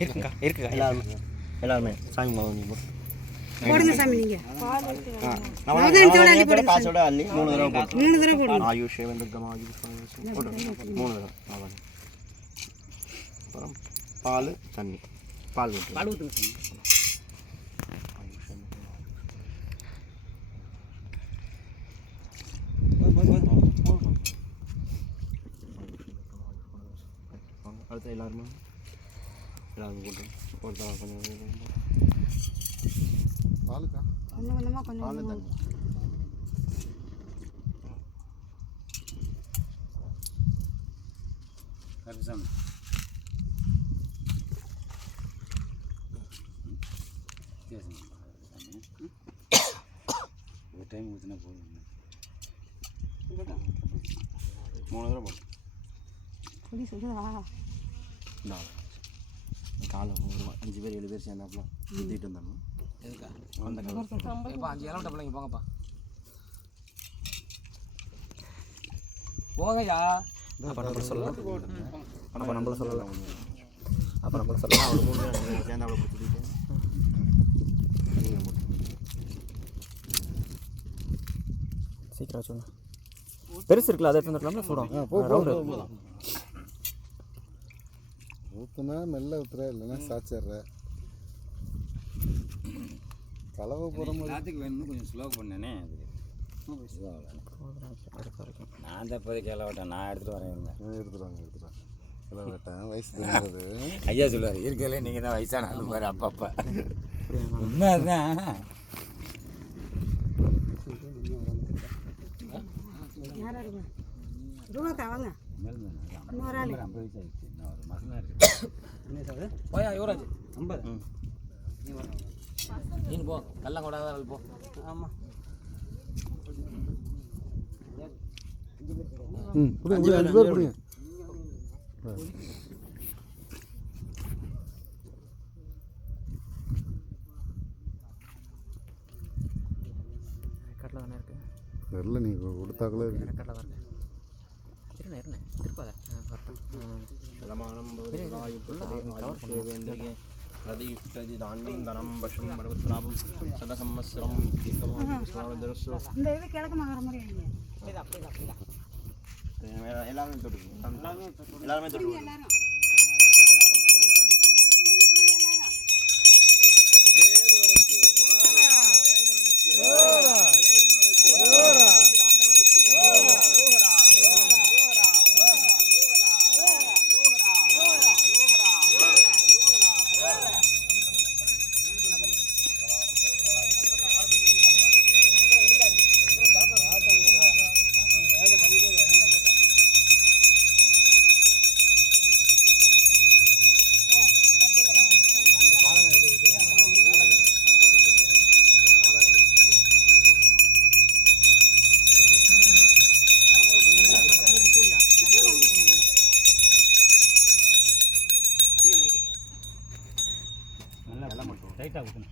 இருக்குங்க இருக்குங்க. எல்லாருமே. எல்லாருமே. சாமி மகன் போடுங்க சாமி நீங்க. நவதானியத்தோட காசோட அள்ளி மூணு தடவை போட்டு. மூணு தடவை போடணும் ஆயுஷ் வெந்தகம் ஆயுஷ் போட்டு மூணு தடவை அவ்வளோதான் அப்புறம் பால் தண்ணி பால் பால் ஊற்றுங்க அடுத்து எல்லாருமே எல்லாரும் போட்டு ஒருத்தர் கொஞ்சம் பாலுக்கா கொஞ்சம் கொஞ்சமாக கொஞ்சம் பால் கொஞ்சமா. தண்ணி கருசாமி ஒரு டைம் ஊற்றினா போதும் மூணு தடவை போட்டு புளி சொல்லுதா நாலு காலை நூறு அஞ்சு பேர் ஏழு பேர் சேர்ந்தாப்புல சுற்றிட்டு வந்தாங்க எதுக்கா? அந்த எப்பா அஞ்சு இளவட்ட பிள்ளைங்க போங்கப்பா. போங்கய்யா. அப்போ நம்ம சொல்லலாம். அப்போ நம்மள சொல்லலாம். அப்போ நம்மள சொல்லலாம். அவர் மூணு பேர் சேர்ந்து அவ்வளோ சுற்றிட்டு சீக்கிரம் வச்சுங்க பெருசு இருக்குல்ல அதை எடுத்து வந்துடலாம்ல சூடம் ரவுண்டு ஊற்றுனா மெல்ல ஊற்றுற இல்லைன்னா சாச்சிட்ற. கலவை போகிற மாதிரி வேணும்னு கொஞ்சம் ஸ்லோ பண்ணேனே அது. நான் தான் இப்போதைக்கு இலவட்டேன் நான் எடுத்துகிட்டு வரேன் இருங்க எடுத்துருவாங்க எடுத்துருவாங்க கிலோ வெட்டேன் வயசு ஐயா சொல்லுவார் இருக்கல நீங்கள் தான் வயசான ஆளு பாரு அப்பா அப்பா உண்மை அதுதான் யாரா இருங்க ரூபாக்கா வாங்க. இன்னொரு ஆள் ஐம்பது வயசு ஆயிடுச்சு இன்னும் ஒரு மாதம் தான் இருக்குது போயா யுவராஜ் ஐம்பது நீ போ கள்ளம் கூடாத போ ஆமாம் ம் புடி புடி அஞ்சு பேர் இருக்கு தெரில நீ கொடுத்தாக்குள்ள இருக்கு இருந்தேன் இருந்தேன் திருப்பாத எல்லாருமே எல்லாருமே. டைட்டாக ஊற்றணும்